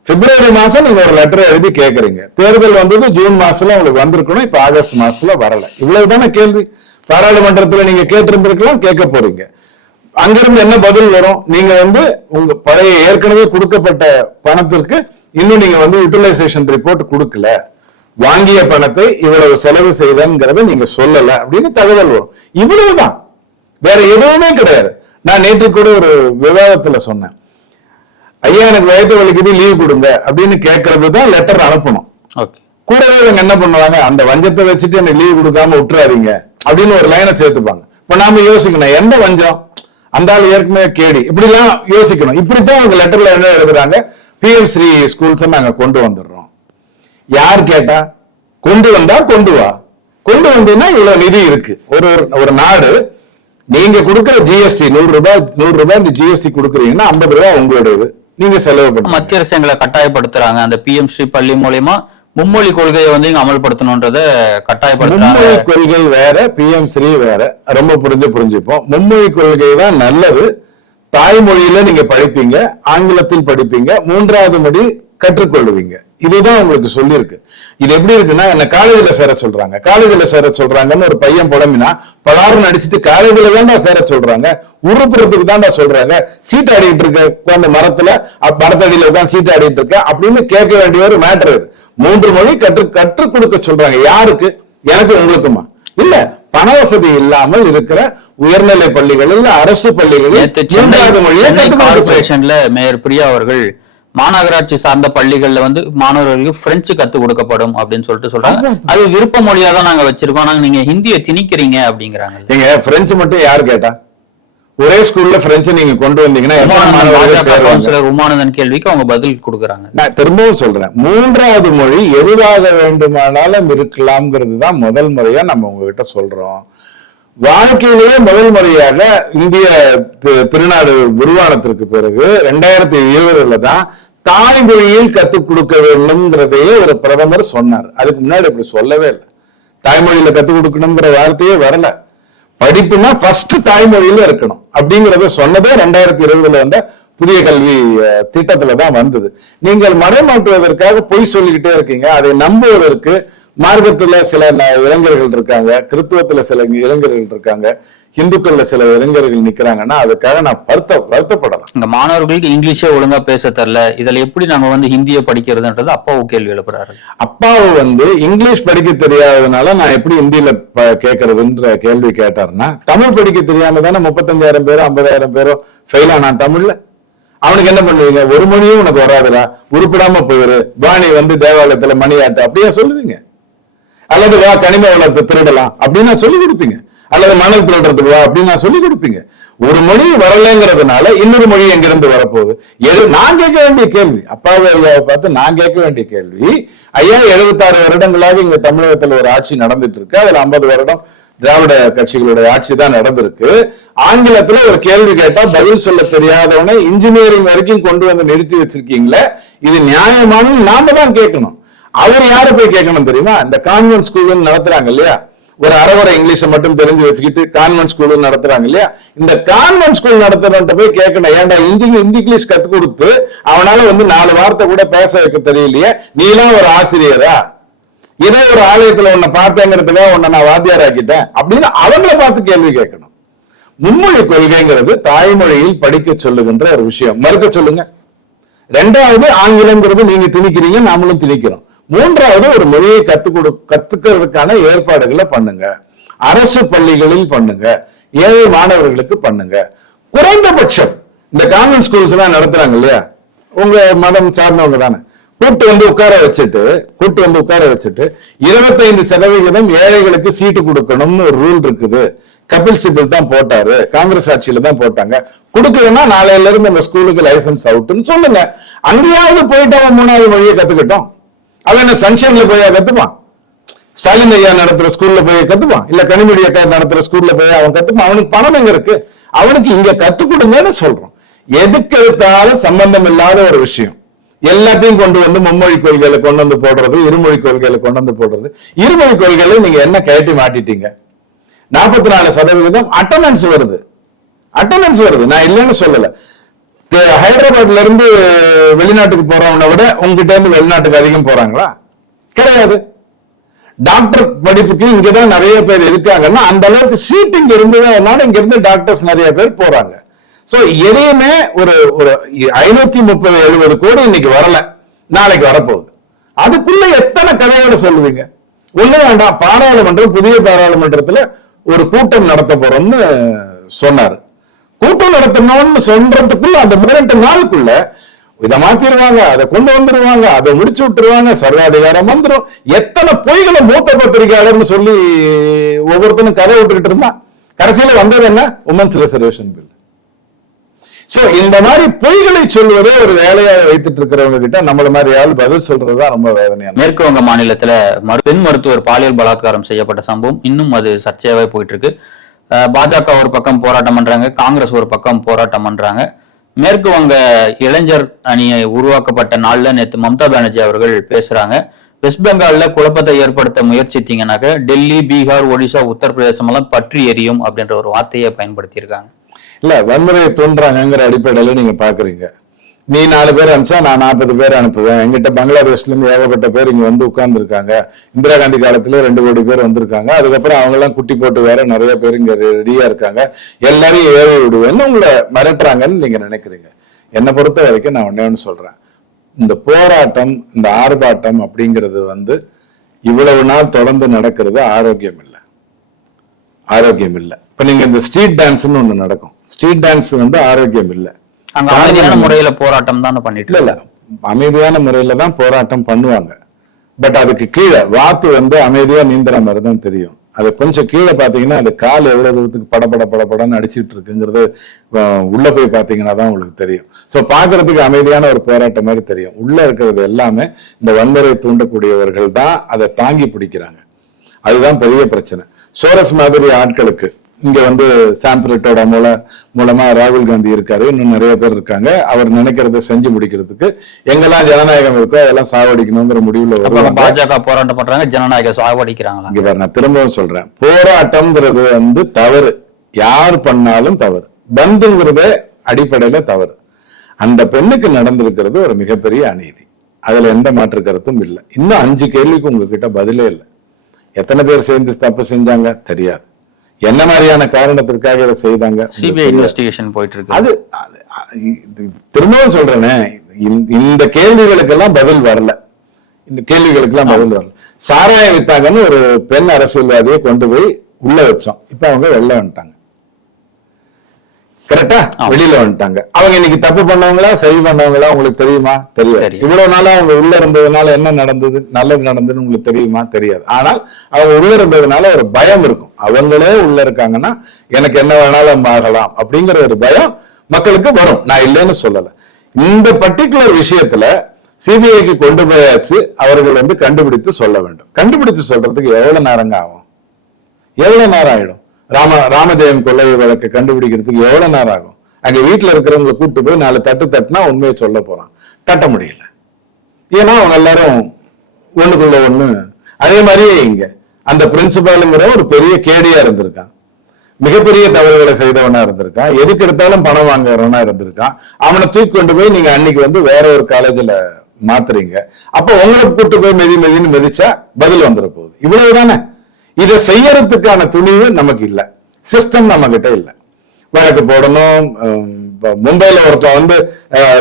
பிப்ரவரி மாசம் நீங்க ஒரு லெட்டர் எழுதி கேக்குறீங்க. தேர்தல் வந்தது ஜூன் மாசத்துல உங்களுக்கு வந்திருக்கணும். இப்ப ஆகஸ்ட் மாசத்துல வரல. இவ்வளவுதானே கேள்வி? பாராளுமன்றத்துல நீங்க கேட்டிருந்திருக்கலாம் கேட்க போறீங்க. அங்கிருந்து என்ன பதில் வரும்? நீங்க வந்து உங்க பழைய ஏற்கனவே கொடுக்கப்பட்ட பணத்திற்கு இன்னும் நீங்க வந்து யூட்டிலைசேஷன் ரிப்போர்ட் கொடுக்கல. வாங்கிய பணத்தை இவ்வளவு செலவு செய்தங்கிறத நீங்க சொல்லல அப்படின்னு தகவல் வரும். இவ்வளவுதான். வேற எதுவுமே கிடையாது. நான் நேற்று கூட ஒரு விவாதத்துல சொன்னேன். ஐயா எனக்கு வயது வலிக்குது லீவ் கொடுங்க அப்படின்னு கேட்கறது தான் லெட்டர் அனுப்பணும். ஓகே கூடவே இவங்க என்ன பண்ணுவாங்க அந்த வஞ்சத்தை வச்சுட்டு எனக்கு லீவ் கொடுக்காம விட்டுறாதீங்க அப்படின்னு ஒரு லைனை சேர்த்துப்பாங்க. இப்ப நாம யோசிக்கணும் எந்த வஞ்சம்? அந்த ஆள் ஏற்கனவே கேடி. இப்படிலாம் யோசிக்கணும். இப்படித்தான் அவங்க லெட்டர்ல என்ன எழுதுறாங்க? பிஎம் ஸ்ரீ ஸ்கூல்ஸ் நாங்க கொண்டு வந்துடுறோம். யார் கேட்டா? கொண்டு வந்தா கொண்டு வா. கொண்டு வந்தீங்கன்னா இவ்வளவு நிதி இருக்கு. ஒரு ஒரு நாடு நீங்க கொடுக்கிற ஜிஎஸ்டி நூறு ரூபாய் நூறு ரூபாய் இந்த ஜிஎஸ்டி கொடுக்குறீங்கன்னா ஐம்பது ரூபாய் உங்களுடையது. நீங்க செலவு மத்திய அரசு எங்களை கட்டாயப்படுத்துறாங்க. அந்த பிஎம் ஸ்ரீ பள்ளி மூலியமா மும்மொழி கொள்கையை வந்து இங்க அமல்படுத்தணுன்றத கட்டாயப்படுத்துறாங்க. மும்மொழி கொள்கை வேற பிஎம் ஸ்ரீ வேற. ரொம்ப புரிஞ்சு புரிஞ்சுப்போம். மும்மொழி கொள்கை தான் நல்லது. தாய்மொழியில நீங்க படிப்பீங்க ஆங்கிலத்தில் படிப்பீங்க. மூன்றாவது மொழி கற்றுக்கொள்வீங்க இதுதான் உங்களுக்கு சொல்லியிருக்கு. இது எப்படி இருக்குன்னா என்ன காலேஜ்ல சேர சொல்றாங்க. காலேஜ்ல சேர சொல்றாங்கன்னு ஒரு பையன் புலம்பினா பலாரும் நடிச்சுட்டு காலேஜ்ல தான்டா சேர சொல்றாங்க. உருப்புறதுக்கு தான்டா சொல்றாங்க. சீட் ஆடிட்டு இருக்க உட்கார்ந்து மரத்துல மரத்தடியில உட்கார்ந்து சீட் ஆடிட்டு இருக்க அப்படின்னு கேட்க வேண்டிய ஒரு மேட்டர் இது. மூன்று மொழி கற்று கற்றுக் கொடுக்க சொல்றாங்க. யாருக்கு? எனக்கு உங்களுக்குமா? இல்ல பண வசதி இல்லாமல் இருக்கிற உயர்நிலை பள்ளிகளில் அரசு பள்ளிகளில் மூன்றாவது மொழியை. கார்பரேஷன்ல மேயர் பிரியா அவர்கள் மாநகராட்சி சார்ந்த பள்ளிகள்ல வந்து மாணவர்களுக்கு பிரெஞ்சு கத்து கொடுக்கப்படும் அப்படின்னு சொல்லிட்டு சொல்றாங்க. அது விருப்ப மொழியா தான் நாங்க வச்சிருக்கோம். நாங்க நீங்க ஹிந்தியை திணிக்கிறீங்க அப்படிங்கிறாங்க. நீங்க பிரெஞ்சு மட்டும் யார் கேட்டா? ஒரே ஸ்கூல்ல பிரெஞ்சு நீங்க கொண்டு வந்தீங்கன்னா உமானந்தன் கேள்விக்கு அவங்க பதில் கொடுக்கறாங்க. நான் திரும்பவும் சொல்றேன். மூன்றாவது மொழி எதுவாக வேண்டுமானாலும் இருக்கலாம்ங்கிறது தான் முதல் முறையா நம்ம உங்ககிட்ட சொல்றோம். வாழ்க்கையிலேயே முதல் முறையாக இந்திய திருநாடு உருவானத்திற்கு பிறகு ரெண்டாயிரத்தி இருபதுல தான் தாய்மொழியில் கத்துக் கொடுக்க வேண்டும்ங்கிறதையே ஒரு பிரதமர் சொன்னார். அதுக்கு முன்னாடி அப்படி சொல்லவே இல்லை. தாய்மொழியில கத்துக் கொடுக்கணுங்கிற வார்த்தையே வரல. படிப்புனா ஃபர்ஸ்ட் தாய்மொழியில இருக்கணும். அப்படிங்கிறத சொன்னதே ரெண்டாயிரத்தி இருபதுல வந்த புதிய கல்வி திட்டத்துல தான் வந்தது. நீங்கள் மறைமாற்றுவதற்காக பொய் சொல்லிக்கிட்டே இருக்கீங்க. அதை நம்புவதற்கு மார்க்கத்துல சில இளைஞர்கள் இருக்காங்க. கிறித்துவத்துல சில இளைஞர்கள் இருக்காங்க. இந்துக்கள்ல சில இளைஞர்கள் நிக்கிறாங்கன்னா அதுக்காக நான் வருத்த வருத்தப்படலாம். இங்க மாணவர்களுக்கு இங்கிலீஷே ஒழுங்கா பேச தெரியல இதுல எப்படி நம்ம வந்து ஹிந்தியை படிக்கிறதுன்றது அப்பாவும் கேள்வி எழுப்புறாரு. அப்பாவு வந்து இங்கிலீஷ் படிக்க தெரியாததுனால நான் எப்படி ஹிந்தியில கேட்கறதுன்ற கேள்வி கேட்டாருன்னா தமிழ் படிக்க தெரியாம தானே முப்பத்தஞ்சாயிரம் பேரும் ஐம்பதாயிரம் பேரும் ஃபெயில் ஆனான் தமிழ்ல? அவனுக்கு என்ன பண்ணுவீங்க? ஒரு மணியும் உனக்கு வராதுடா. உருப்பிடாம போயிரு. வாணி வந்து தேவாலயத்துல மணி மணியாட்டு. அப்படியா சொல்லுவீங்க. அல்லது வா கனிம வளத்தை திருடலாம். அப்படின்னு நான் சொல்லி கொடுப்பீங்க. அல்லது மணல் திருடுறதுக்கு வா அப்படின்னு நான் சொல்லி கொடுப்பீங்க. ஒரு மொழி வரலைங்கிறதுனால இன்னொரு மொழி எங்கிருந்து வரப்போகுது? எது நான் கேட்க வேண்டிய கேள்வி. அப்பாவை ஐயாவை பார்த்து நான் கேட்க வேண்டிய கேள்வி. ஐயா எழுபத்தாறு வருடங்களாக இங்க தமிழகத்துல ஒரு ஆட்சி நடந்துட்டு இருக்கு. அதுல ஐம்பது வருடம் திராவிட கட்சிகளுடைய ஆட்சி தான் நடந்திருக்கு. ஆங்கிலத்துல ஒரு கேள்வி கேட்டா பதில் சொல்ல தெரியாதவனை இன்ஜினியரிங் வரைக்கும் கொண்டு வந்து நிறுத்தி வச்சிருக்கீங்களே இது நியாயமானு நாம தான் கேட்கணும். அவர் யாரை போய் கேட்கணும் தெரியுமா? இந்த கான்வென்ட் ஸ்கூல்னு நடத்துறாங்க இல்லையா? ஒரு அறவரை இங்கிலீஷை மட்டும் தெரிஞ்சு வச்சுக்கிட்டு கான்வென்ட் ஸ்கூல் நடத்துறாங்க இல்லையா? இந்த கான்வென்ட் ஸ்கூல் நடத்துறவன்ட்ட போய் கேட்கணும். ஏன்டா இந்தி இந்தி இங்கிலீஷ் கத்து கொடுத்து அவனால வந்து நாலு வார்த்தை கூட பேச வைக்க தெரியலையே? நீலாம் ஒரு ஆசிரியரா? இதே ஒரு ஆலயத்துல உன்னை பார்த்தேங்கிறதுக்காக உன்னை நான் வாத்தியார் ஆக்கிட்டேன் அப்படின்னு அவங்கள பார்த்து கேள்வி கேட்கணும். மும்மொழி கொள்கைங்கிறது தாய்மொழியில் படிக்க சொல்லுகின்ற ஒரு விஷயம். மறுக்க சொல்லுங்க. ரெண்டாவது ஆங்கிலம்ங்கிறது நீங்க திணிக்கிறீங்க நாமளும் திணிக்கிறோம். மூன்றாவது ஒரு மொழியை கத்து கொடு கத்துக்கிறதுக்கான ஏற்பாடுகளை பண்ணுங்க. அரசு பள்ளிகளில் பண்ணுங்க. ஏழை மாணவர்களுக்கு பண்ணுங்க. குறைந்தபட்சம் இந்த கான்வென்ட் ஸ்கூல்ஸ் எல்லாம் நடத்துறாங்க இல்லையா? உங்க மதம் சார்ந்தவங்க தானே. கூட்டு வந்து உட்கார வச்சுட்டு கூட்டு வந்து உட்கார வச்சுட்டு இருபத்தைந்து சதவிகிதம் ஏழைகளுக்கு சீட்டு கொடுக்கணும்னு ஒரு ரூல் இருக்குது. கபில் சிபில் தான் போட்டாரு. காங்கிரஸ் ஆட்சியில தான் போட்டாங்க. கொடுக்கலன்னா நாளையில இருந்து நம்ம ஸ்கூலுக்கு லைசன்ஸ் அவுட்னு சொல்லுங்க. அங்கேயாவது போயிட்டு அவன் மூணாவது மொழியை கத்துக்கிட்டோம். அவன் என்ன சன்ஷைன்ல போய் கத்துப்பான்? ஸ்டாலின் ஐயா நடத்துற ஸ்கூல்ல போய் கத்துப்பான்? இல்ல கனிமொழி அக்கா நடத்துற ஸ்கூல்ல போய் அவன் கத்துப்பான்? அவனுக்கு பணம் எங்க இருக்கு? அவனுக்கு இங்க கத்துக் கொடுங்கன்னு சொல்றோம். எதுக்கு எடுத்தாலும் சம்பந்தம் இல்லாத ஒரு விஷயம். எல்லாத்தையும் கொண்டு வந்து மும்மொழி கொள்கையில கொண்டு வந்து போடுறது இருமொழி கொள்கையில கொண்டு வந்து போடுறது. இருமொழி கொள்கையில நீங்க என்ன கயட்டி மாட்டிட்டீங்க? நாற்பத்தி நாலு சதவிகிதம் அட்டண்டன்ஸ் வருது. அட்டண்டன்ஸ் வருது. நான் இல்லைன்னு சொல்லல. ஹைதராபாத்ல இருந்து வெளிநாட்டுக்கு போறவனை விட உங்ககிட்ட இருந்து வெளிநாட்டுக்கு அதிகம் போறாங்களா? கிடையாது. டாக்டர் படிப்புக்கு இங்கதான் நிறைய பேர் இருக்காங்கன்னா அந்த அளவுக்கு சீட்டு இங்க இருந்ததுனால இங்க இருந்து டாக்டர்ஸ் நிறைய பேர் போறாங்க. சோ எதையுமே ஒரு ஒரு ஐநூத்தி முப்பது எழுபது கோடி இன்னைக்கு வரல. நாளைக்கு வரப்போகுது. அதுக்குள்ள எத்தனை கதைகளை சொல்லுவீங்க? ஒண்ணு வேண்டாம். பாராளுமன்றம் புதிய பாராளுமன்றத்துல ஒரு கூட்டம் நடத்த போறோம்னு சொன்னாரு. கூட்டம் நடத்தணும்னு சொல்றதுக்குள்ள அந்த பதினெட்டு நாளுக்குள்ள இதை மாத்திருவாங்க அதை கொண்டு வந்துருவாங்க அதை முடிச்சு விட்டுருவாங்க சர்வாதிகாரம் வந்துரும். எத்தனை பொய்களை மூத்த பத்திரிகையாளர்னு சொல்லி ஒவ்வொருத்தனும் கதை விட்டுக்கிட்டு இருந்தா? கடைசியில வந்தது என்ன? உமன்ஸ் ரிசர்வேஷன் பில் சோ இந்த மாதிரி பொய்களை சொல்வதே ஒரு வேலையாக வைத்துட்டு இருக்கிறவங்க கிட்ட நம்மள மாதிரி ஆள் பதில் சொல்றதுதான் ரொம்ப வேதனையா மேற்கு வங்க மாநிலத்துல மரு- பெண் மருத்துவர் பாலியல் பலாத்காரம் செய்யப்பட்ட சம்பவம் இன்னும் அது சர்ச்சையாவே போயிட்டு இருக்கு பாஜக ஒரு பக்கம் போராட்டம் பண்றாங்க காங்கிரஸ் ஒரு பக்கம் போராட்டம் பண்றாங்க. மேற்கு வங்க இளைஞர் அணியை உருவாக்கப்பட்ட நாள்ல நேற்று மம்தா பானர்ஜி அவர்கள் பேசுறாங்க. வெஸ்ட் பெங்கால்ல குழப்பத்தை ஏற்படுத்த முயற்சித்தீங்கன்னாக்க டெல்லி பீகார் ஒடிசா உத்தரப்பிரதேசம் எல்லாம் பற்றி எரியும் அப்படின்ற ஒரு வார்த்தையை பயன்படுத்தியிருக்காங்க. இல்ல வன்முறையை தூண்டுறாங்கிற அடிப்படையில நீங்க பாக்குறீங்க. நீ நாலு பேர் அனுப்பிச்சா நான் நாற்பது பேர் அனுப்புவேன். எங்கிட்ட பங்களாதேஷ்ல இருந்து ஏகப்பட்ட பேர் இங்க வந்து உட்கார்ந்து இருக்காங்க இந்திரா காந்தி காலத்துல ரெண்டு கோடி பேர் வந்திருக்காங்க. அதுக்கப்புறம் அவங்க எல்லாம் குட்டி போட்டு வேற நிறைய பேர் இங்க ரெடியா இருக்காங்க. எல்லாரையும் ஏழை விடுவேன்னு உங்களை மிரட்டுறாங்கன்னு நீங்க நினைக்கிறீங்க. என்னை பொறுத்த வரைக்கும் நான் ஒன்னே ஒன்று சொல்றேன். இந்த போராட்டம் இந்த ஆர்ப்பாட்டம் அப்படிங்கிறது வந்து இவ்வளவு நாள் தொடர்ந்து நடக்கிறது ஆரோக்கியம் இல்லை. ஆரோக்கியம் இல்லை. இப்ப நீங்க இந்த ஸ்ட்ரீட் டான்ஸ்ன்னு ஒண்ணு நடக்கும். ஸ்ட்ரீட் டான்ஸ் வந்து ஆரோக்கியம் இல்லை. அங்க அமைதியான முறையில போராட்டம் தான் பண்ணிட்டு இல்ல அமைதியான முறையில தான் போராட்டம் பண்ணுவாங்க. பட் அதுக்கு கீழே வாத்து வந்து அமைதியா நீந்துற மாதிரி தான் தெரியும். அது கொஞ்சம் கீழே பாத்தீங்கன்னா அந்த கால் எவ்வளவு தூரத்துக்கு படபட படபடன்னு அடிச்சிட்டு இருக்குங்கிறது உள்ள போய் பாத்தீங்கன்னா தான் உங்களுக்கு தெரியும். சோ பாக்குறதுக்கு அமைதியான ஒரு போராட்டம் மாதிரி தெரியும். உள்ள இருக்கிறது எல்லாமே இந்த வன்முறை தூண்டக்கூடியவர்கள் தான் அதை தாங்கி பிடிக்கிறாங்க. அதுதான் பெரிய பிரச்சனை. சோரஸ் மாதிரி ஆட்களுக்கு இங்க வந்து சாம்பிரிட்டோட மூல மூலமா ராகுல் காந்தி இருக்காரு. இன்னும் நிறைய பேர் இருக்காங்க. அவர் நினைக்கிறத செஞ்சு முடிக்கிறதுக்கு எங்கெல்லாம் ஜனநாயகம் இருக்கோ அதெல்லாம் சாவடிக்கணுங்கிற முடிவுல பாஜக போராட்டம் பண்றாங்க ஜனநாயக சாவடிக்கிறாங்களா? இங்க நான் திரும்பவும் சொல்றேன். போராட்டம்ங்கிறது வந்து தவறு. யார் பண்ணாலும் தவறு. பந்துங்கிறதே அடிப்படையில தவறு. அந்த பெண்ணுக்கு நடந்திருக்கிறது ஒரு மிகப்பெரிய அநீதி. அதுல எந்த மாற்று கருத்தும் இல்லை. இன்னும் அஞ்சு கேள்விக்கு உங்ககிட்ட பதிலே இல்லை. எத்தனை பேர் சேர்ந்து தப்பு செஞ்சாங்க? தெரியாது. என்ன மாதிரியான காரணத்திற்காக இதை செய்தாங்க? சிபிஐ இன்வெஸ்டிகேஷன் போயிட்டு இருக்கு அது திரும்பவும் சொல்றேனே இந்த- இந்த கேள்விகளுக்கெல்லாம் பதில் வரல. இந்த கேள்விகளுக்கெல்லாம் பதில் வரல. சாராயம் வித்தாங்கன்னு ஒரு பெண் அரசியல்வாதியை கொண்டு போய் உள்ள வச்சோம். இப்ப அவங்க வெளில வந்துட்டாங்க. கரெக்டா வெளியில வந்துட்டாங்க. அவங்க இன்னைக்கு தப்பு பண்ணவங்களா சரி பண்ணவங்களா உங்களுக்கு தெரியுமா? தெரியாது. இவ்வளவு நாளா அவங்க உள்ள இருந்ததுனால என்ன நடந்தது? நல்லது நடந்ததுன்னு உங்களுக்கு தெரியுமா? தெரியாது. ஆனால் அவங்க உள்ள இருந்ததுனால ஒரு பயம் இருக்கும். அவங்களே உள்ள இருக்காங்கன்னா எனக்கு என்ன வேணாலும் ஆகலாம் அப்படிங்கிற ஒரு பயம் மக்களுக்கு வரும். நான் இல்லைன்னு சொல்லல. இந்த பர்டிகுலர் விஷயத்துல சிபிஐக்கு கொண்டு போயாச்சு அவர்கள் வந்து கண்டுபிடித்து சொல்ல வேண்டும். கண்டுபிடித்து சொல்றதுக்கு எவ்வளவு நேரங்க ஆகும்? எவ்வளவு நேரம் ஆயிடும்? ராம ராமஜெயம் கொள்ளை வழக்கை கண்டுபிடிக்கிறதுக்கு எவ்வளவு நேரம் ஆகும்? அங்க வீட்டுல இருக்கிறவங்களை கூப்பிட்டு போய் நாலு தட்டு தட்டுனா உண்மையை சொல்ல போறான். தட்ட முடியல. ஏன்னா அவங்க எல்லாரும் ஒண்ணுக்குள்ள ஒண்ணு. அதே மாதிரியே இங்க. அந்த பிரின்சிபாலுங்கிற ஒரு பெரிய கேடியா இருந்திருக்கான். மிகப்பெரிய தவறுகளை செய்தவனா இருந்திருக்கான். எதுக்கு எடுத்தாலும் பணம் வாங்குறவனா இருந்திருக்கான். அவனை தூக்கி கொண்டு போய் நீங்க அன்னைக்கு வந்து வேற ஒரு காலேஜ்ல மாத்துறீங்க. அப்ப உங்களை கூட்டு போய் மெதி மெதின்னு மிதிச்சா பதில் வந்துட போகுது. இவ்வளவுதானே? இதை செய்யறதுக்கான துணிவு நமக்கு இல்லை. சிஸ்டம் நம்ம கிட்ட இல்லை. வழக்கு போடணும் மும்பையில ஒருத்தன் வந்து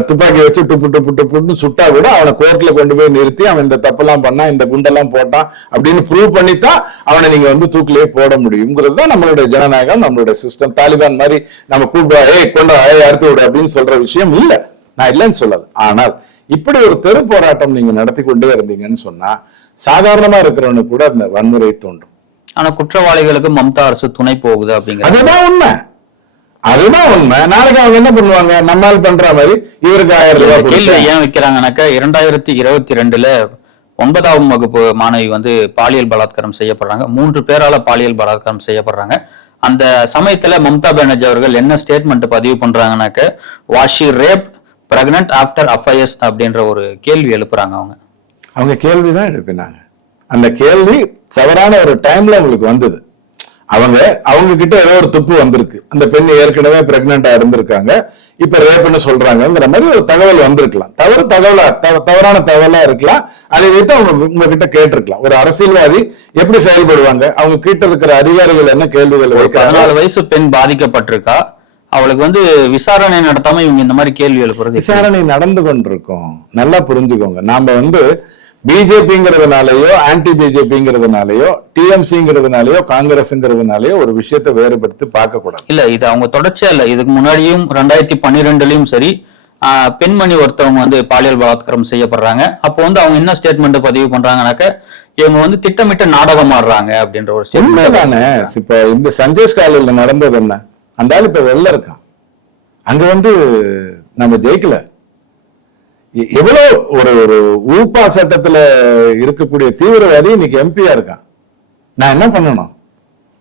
துப்பாக்கி வச்சு டுப்பு டுப்பு டுப்புன்னு சுட்டா கூட அவனை கோர்ட்ல கொண்டு போய் நிறுத்தி அவன் இந்த தப்பெல்லாம் பண்ணா இந்த குண்டெல்லாம் போட்டான் அப்படின்னு ப்ரூவ் பண்ணித்தான் அவனை நீங்க வந்து தூக்கிலேயே போட முடியுங்கிறது தான் நம்மளுடைய ஜனநாயகம் நம்மளுடைய சிஸ்டம் தாலிபான் மாதிரி நம்ம கூப்பிட ஏய் கொண்டா ஏய் அறுத்து விடு அப்படின்னு சொல்ற விஷயம் இல்லை. நான் இல்லைன்னு சொல்லல. ஆனால் இப்படி ஒரு தெரு போராட்டம் நீங்க நடத்தி கொண்டே இருந்தீங்கன்னு சொன்னா சாதாரணமா இருக்கிறவனுக்கு கூட அந்த வன்முறை தோன்றும். ஆனா குற்றவாளிகளுக்கு மம்தா அரசு துணை போகுது அப்படிங்கிற அதுதான் உண்மை. அதுதான் உண்மை. நாளைக்கு அவங்க என்ன பண்ணுவாங்க? நம்மால் பண்ற மாதிரி இவருக்கு ஆயிரம் ரூபாய் கேள்வி. ஏன் வைக்கிறாங்கனாக்கா இரண்டாயிரத்தி இருபத்தி ரெண்டுல ஒன்பதாம் வகுப்பு மாணவி வந்து பாலியல் பலாத்காரம் செய்யப்படுறாங்க. மூன்று பேரால பாலியல் பலாத்காரம் செய்யப்படுறாங்க. அந்த சமயத்துல மம்தா பானர்ஜி அவர்கள் என்ன ஸ்டேட்மெண்ட் பதிவு பண்றாங்கனாக்க was she rape pregnant after affairs அப்படின்ற ஒரு கேள்வி எழுப்புறாங்க அவங்க. அவங்க கேள்விதான் எழுப்பினாங்க. அந்த கேள்வி தவறான ஒரு டைம்ல உங்களுக்கு வந்தது. அவங்க அவங்க கிட்ட ஏதோ ஒரு துப்பு வந்திருக்கு. அந்த பெண் ஏற்கனவே பிரெக்னண்டா இருந்திருக்காங்க. இப்ப ரேப்னு சொல்றாங்கங்கிற மாதிரி ஒரு தகவல் வந்திருக்கலாம். தவறு தகவலா தவ- தவறான தகவலா இருக்கலாம். அதை வைத்து அவங்க உங்ககிட்ட கேட்டிருக்கலாம். ஒரு அரசியல்வாதி எப்படி செயல்படுவாங்க? அவங்க கிட்ட இருக்கிற அதிகாரிகள் என்ன கேள்விகள் பதினாலு வயசு பெண் பாதிக்கப்பட்டிருக்கா? அவளுக்கு வந்து விசாரணை நடத்தாம இவங்க இந்த மாதிரி கேள்வி எழுப்புறது? விசாரணை நடந்து கொண்டிருக்கும். நல்லா புரிஞ்சுக்கோங்க. நாம வந்து பிஜேபிங்கிறதுனாலயோ ஆன்டி பிஜேபிங்கிறதுனாலயோ டிஎம்சிங்கிறதுனாலயோ காங்கிரஸ்ங்கிறதுனாலயோ ஒரு விஷயத்தை வேறுபடுத்தி பார்க்க கூடாது இல்ல இது அவங்க தொடர்ச்சியா இல்ல. இதுக்கு முன்னாடியும் ரெண்டாயிரத்தி பன்னிரெண்டுலயும் சரி பெண்மணி ஒருத்தவங்க வந்து பாலியல் பலாத்காரம் செய்யப்படுறாங்க. அப்போ வந்து அவங்க என்ன ஸ்டேட்மெண்ட் பதிவு பண்றாங்கனாக்க இவங்க வந்து திட்டமிட்டு நாடகம் ஆடுறாங்க அப்படின்ற ஒரு ஸ்டேட்மெண்ட் உண்மைதானே? இப்ப இந்த சந்தேஷ் காலையில நடந்தது என்ன? அந்த ஆள் இப்ப வெளில இருக்கான். அங்க வந்து நம்ம ஜெயிக்கல. எவ்வளவு ஒரு ஒரு ஊப்பா சட்டத்துல இருக்கக்கூடிய தீவிரவாதி இன்னைக்கு எம்பியா இருக்கான். நான் என்ன பண்ணணும்?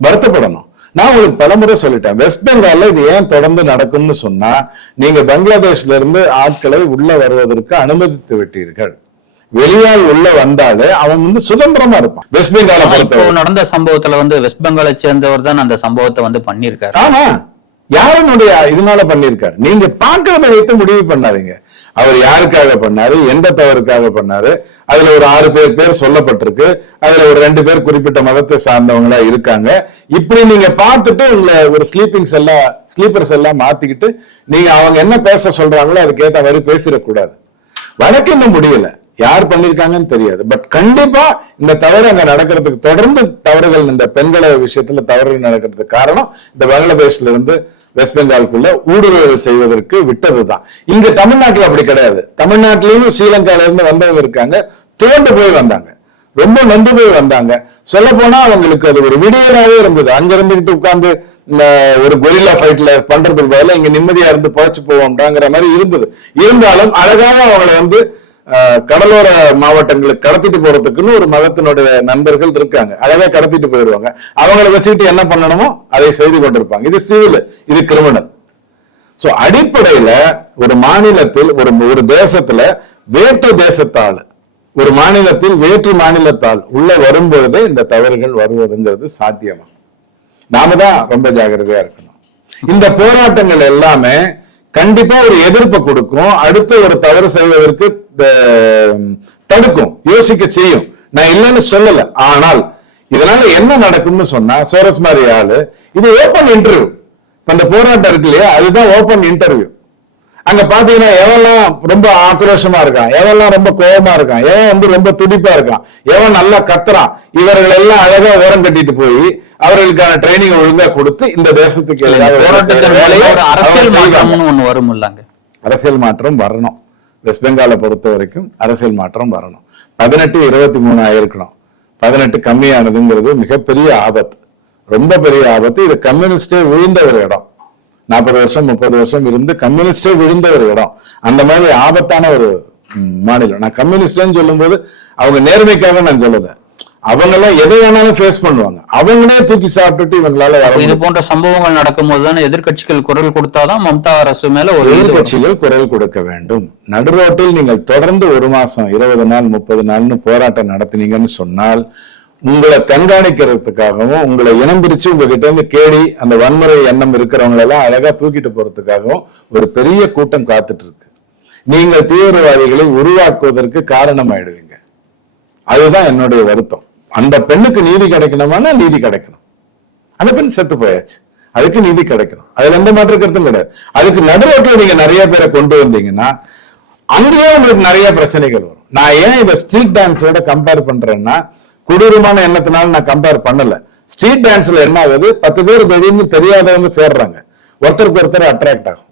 வருத்தப்படணும். நான் உங்களுக்கு பலமுறை சொல்லிட்டேன். வெஸ்ட் பெங்கால்ல இது ஏன் தொடர்ந்து நடக்கும்னு சொன்னா நீங்க பங்களாதேஷ்ல இருந்து ஆட்களை உள்ள வருவதற்கு அனுமதித்து விட்டீர்கள். வெளியால் உள்ள வந்தாலே அவன் வந்து சுதந்திரமா இருப்பான். வெஸ்ட் பெங்காலை நடந்த சம்பவத்துல வந்து வெஸ்ட் பெங்காலை சேர்ந்தவர் தான் அந்த சம்பவத்தை வந்து பண்ணியிருக்காரு. ஆமா. யாருனுடைய இதனால பண்ணியிருக்காரு? நீங்க பாக்குறத வைத்து முடிவு பண்ணாதீங்க. அவர் யாருக்காக பண்ணாரு? எந்த தவறுக்காக பண்ணாரு? அதுல ஒரு ஆறு பேர் பேர் சொல்லப்பட்டிருக்கு. அதுல ஒரு ரெண்டு பேர் குறிப்பிட்ட மதத்தை சார்ந்தவங்களா இருக்காங்க. இப்படி நீங்க பார்த்துட்டு உங்களை ஒரு ஸ்லீப்பிங்ஸ் எல்லாம் ஸ்லீப்பர்ஸ் எல்லாம் மாத்திக்கிட்டு நீங்க அவங்க என்ன பேச சொல்றாங்களோ அதுக்கேத்த மாதிரி பேசிடக்கூடாது. வழக்கு இன்னும் முடியல. யார் பண்ணிருக்காங்கன்னு தெரியாது. பட் கண்டிப்பா இந்த தவறு அங்க நடக்கிறதுக்கு தொடர்ந்து தவறுகள் இந்த பெண்களை விஷயத்துல தவறுகள் நடக்கிறதுக்கு காரணம் இந்த பங்களாதேஷ்ல இருந்து வெஸ்ட் பெங்காலுக்குள்ள ஊடுருவல் செய்வதற்கு விட்டதுதான். இங்க தமிழ்நாட்டுல அப்படி கிடையாது. தமிழ்நாட்டிலையும் ஸ்ரீலங்கால இருந்து வந்தவங்க இருக்காங்க. தோண்டு போய் வந்தாங்க. ரொம்ப நொந்து போய் வந்தாங்க. சொல்ல போனா அவங்களுக்கு அது ஒரு விடியலாவே இருந்தது. அங்க இருந்துகிட்டு உட்கார்ந்து இந்த ஒரு கொரில்லா ஃபைட்ல பண்றதுக்கு பதிலா இங்க நிம்மதியா இருந்து பழச்சு போவோம்டாங்கிற மாதிரி இருந்தது. இருந்தாலும் அழகாக அவங்கள வந்து கடலோர மாவட்டங்களுக்கு கடத்திட்டு போறதுக்குன்னு ஒரு மதத்தினுடைய நண்பர்கள் இருக்காங்க. அழகா கடத்திட்டு போயிடுவாங்க அவங்கள வச்சுக்கிட்டு என்ன பண்ணணுமோ அதை செய்து கொண்டிருப்பாங்க. இது சிவில் இது கிரிமினல் சோ அடிப்படையில ஒரு மாநிலத்தில் ஒரு ஒரு தேசத்துல வேற்று தேசத்தால் ஒரு மாநிலத்தில் வேற்று மாநிலத்தால் உள்ள வரும்பொழுதே இந்த தவறுகள் வருவதுங்கிறது சாத்தியமா? நாம தான் ரொம்ப ஜாக்கிரதையா இருக்கணும். இந்த போராட்டங்கள் எல்லாமே கண்டிப்பா ஒரு எதிர்ப்பை கொடுக்கும். அடுத்து ஒரு தவறு செய்வதற்கு தடுக்கும் யோசிக்க செய்யும். நான் இல்லைன்னு சொல்லல. ஆனால் இதனால என்ன நடக்கும்னு சொன்னா சோரஸ் மாதிரி ஆளு இது ஓபன் இன்டர்வியூ அந்த போராட்டம் இருக்கு இல்லையா அதுதான் ஓபன் இன்டர்வியூ அங்க பாத்தீங்கன்னா எவன்லாம் ரொம்ப ஆக்ரோஷமா இருக்கான் எவன்லாம் ரொம்ப கோபமா இருக்கான் எவன் வந்து ரொம்ப துடிப்பா இருக்கான் எவன் நல்லா கத்துறான் இவர்கள் எல்லாம் அழகா ஓரம் கட்டிட்டு போய் அவர்களுக்கான ட்ரைனிங் ஒழுங்கா கொடுத்து இந்த தேசத்துக்கு அரசியல். மாற்றம்னு ஒண்ணு வரும் அரசியல் மாற்றம் வரணும். வெஸ்ட் பெங்காலை பொறுத்த வரைக்கும் அரசியல் மாற்றம் வரணும். பதினெட்டு இருபத்தி மூணு ஆயிருக்கணும். பதினெட்டு கம்மியானதுங்கிறது மிகப்பெரிய ஆபத்து. ரொம்ப பெரிய ஆபத்து. இது கம்யூனிஸ்டே விழுந்த ஒரு இடம். நாற்பது வருஷம் முப்பது வருஷம் இருந்து கம்யூனிஸ்டே விழுந்த ஒரு இடம். அந்த மாதிரி ஆபத்தான ஒரு மாநிலம். நான் கம்யூனிஸ்ட்னு சொல்லும்போது அவங்க நேர்மைக்காக நான் சொல்லுவேன் அவங்க எல்லாம் எதை வேணாலும் ஃபேஸ் பண்ணுவாங்க. அவங்களே தூக்கி சாப்பிட்டுட்டு இவங்களால வர இது. போன்ற சம்பவங்கள் நடக்கும்போது தானே எதிர்க்கட்சிகள் குரல் கொடுத்தாதான் மம்தா அரசு மேல ஒரு. எதிர்கட்சிகள் குரல் கொடுக்க வேண்டும். நடுரோட்டில் நீங்கள் தொடர்ந்து ஒரு மாசம் இருபது நாள் முப்பது நாள்னு போராட்டம் நடத்துனீங்கன்னு சொன்னால் உங்களை கண்காணிக்கிறதுக்காகவும் உங்களை இனம் பிரிச்சு உங்ககிட்ட இருந்து கேடி அந்த வன்முறை எண்ணம் இருக்கிறவங்க எல்லாம் அழகா தூக்கிட்டு போறதுக்காகவும் ஒரு பெரிய கூட்டம் காத்துட்டு இருக்கு நீங்கள் தீவிரவாதிகளை உருவாக்குவதற்கு காரணமாயிடுவீங்க. அதுதான் என்னுடைய வருத்தம். அந்த பெண்ணுக்கு நீதி கிடைக்கணுமானா நீதி கிடைக்கணும். அந்த பெண் செத்து போயாச்சு. அதுக்கு நீதி கிடைக்கணும். அதுல எந்த மாற்று கருத்தும் கிடையாது. அதுக்கு நடுரோட்டில் நீங்க நிறைய பேரை கொண்டு வந்தீங்கன்னா அங்கேயே உங்களுக்கு நிறைய பிரச்சனைகள் வரும். நான் ஏன் இதை ஸ்ட்ரீட் டான்ஸோட கம்பேர் பண்றேன்னா கொடூரமான எண்ணத்தினால நான் கம்பேர் பண்ணல. ஸ்ட்ரீட் டான்ஸ்ல என்ன ஆகுது? பத்து பேர் திடீர்னு தெரியாதவங்க சேர்றாங்க. ஒருத்தருக்கு ஒருத்தர் அட்ராக்ட் ஆகும்.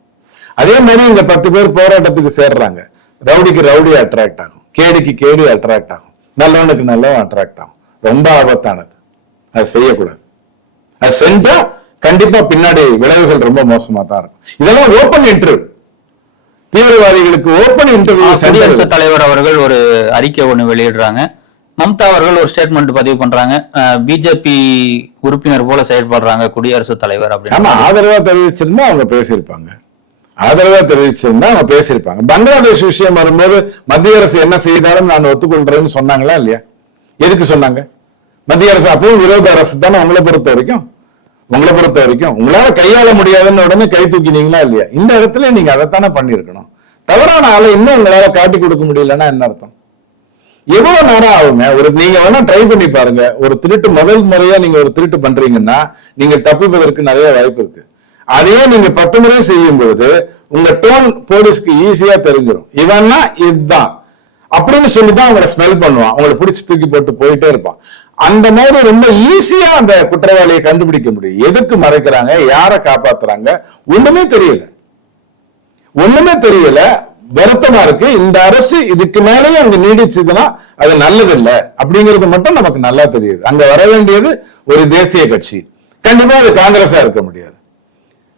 அதே மாதிரி இங்க பத்து பேர் போராட்டத்துக்கு சேர்றாங்க. ரவுடிக்கு ரவுடி அட்ராக்ட் ஆகும். கேடிக்கு கேடி அட்ராக்ட் ஆகும். நல்லவனுக்கு நல்லவன் அட்ராக்ட் ஆகும். ரொம்ப ஆபத்தானது. அது செய்யக்கூடாது. அது செஞ்சா கண்டிப்பா பின்னாடி விளைவுகள் ரொம்ப மோசமா தான் இருக்கும். இதெல்லாம் ஓபன் இன்டர்வியூ தீவிரவாதிகளுக்கு ஓபன் இன்டர்வியூ குடியரசுத் தலைவர் அவர்கள் ஒரு அறிக்கை ஒண்ணு வெளியிடுறாங்க. மம்தா அவர்கள் ஒரு ஸ்டேட்மெண்ட் பதிவு பண்றாங்க. பிஜேபி உறுப்பினர் போல செயல்படுறாங்க குடியரசுத் தலைவர் ஆமா அப்படின்னு ஆதரவா தெரிவிச்சிருந்தா அவங்க பேசியிருப்பாங்க. ஆதரவா தெரிவிச்சிருந்தா அவங்க பேசியிருப்பாங்க. பங்களாதேஷ் விஷயம் வரும்போது மத்திய அரசு என்ன செய்தாலும் நான் ஒத்துக்கொள்றேன்னு சொன்னாங்களா இல்லையா? எதுக்கு சொன்னாங்க? மத்திய அரசு அப்பவும் விரோத அரசு தானே உங்களை பொறுத்த வரைக்கும்? உங்களை பொறுத்த வரைக்கும். உங்களால கையாள முடியாதுன்னு உடனே கை தூக்கினீங்களா இல்லையா? இந்த இடத்துல நீங்க அதைத்தானே பண்ணிருக்கணும் தவறான ஆளை இன்னும் உங்களால காட்டி கொடுக்க முடியலன்னா என்ன அர்த்தம்? எவ்வளவு நேரம் ஆகுங்க? ஒரு நீங்க வேணா ட்ரை பண்ணி பாருங்க. ஒரு திருட்டு முதல் முறையா நீங்க ஒரு திருட்டு பண்றீங்கன்னா நீங்க தப்பிப்பதற்கு நிறைய வாய்ப்பு இருக்கு. அதையே நீங்க பத்து முறை செய்யும் பொழுது உங்க டோன் போலீஸ்க்கு ஈஸியா தெரிஞ்சிடும் இவன்னா இதுதான். அப்படின்னு சொல்லி தான் அவங்களை ஸ்மெல் பண்ணுவான். அவங்களை பிடிச்சி தூக்கி போட்டு போயிட்டே இருப்பான். அந்த மாதிரி ரொம்ப ஈஸியா அந்த குற்றவாளியை கண்டுபிடிக்க முடியும். எதுக்கு மறைக்கிறாங்க? யாரை காப்பாத்துறாங்க? ஒண்ணுமே தெரியல. ஒண்ணுமே தெரியல. வருத்தமா இருக்கு. இந்த அரசு இதுக்கு மேலேயும் அங்க நீடிச்சதுன்னா அது நல்லதில்லை. அப்படிங்கிறது மட்டும் நமக்கு நல்லா தெரியுது. அங்க வர வேண்டியது ஒரு தேசிய கட்சி. கண்டிப்பா அது காங்கிரஸா இருக்க முடியாது.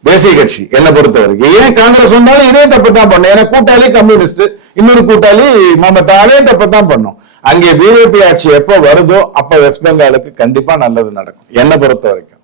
தேசிய கட்சி என்னை பொறுத்த வரைக்கும் ஏன் காங்கிரஸ் வந்தாலும் இதே தப்பு தான் பண்ணும். ஏன்னா கூட்டாளி கம்யூனிஸ்ட் இன்னொரு கூட்டாளி மமதா அதே தப்பு தான் பண்ணும். அங்கே பிஜேபி ஆட்சி எப்போ வருதோ அப்ப வெஸ்ட் பெங்காலுக்கு கண்டிப்பா நல்லது நடக்கும். என்னை பொறுத்த வரைக்கும்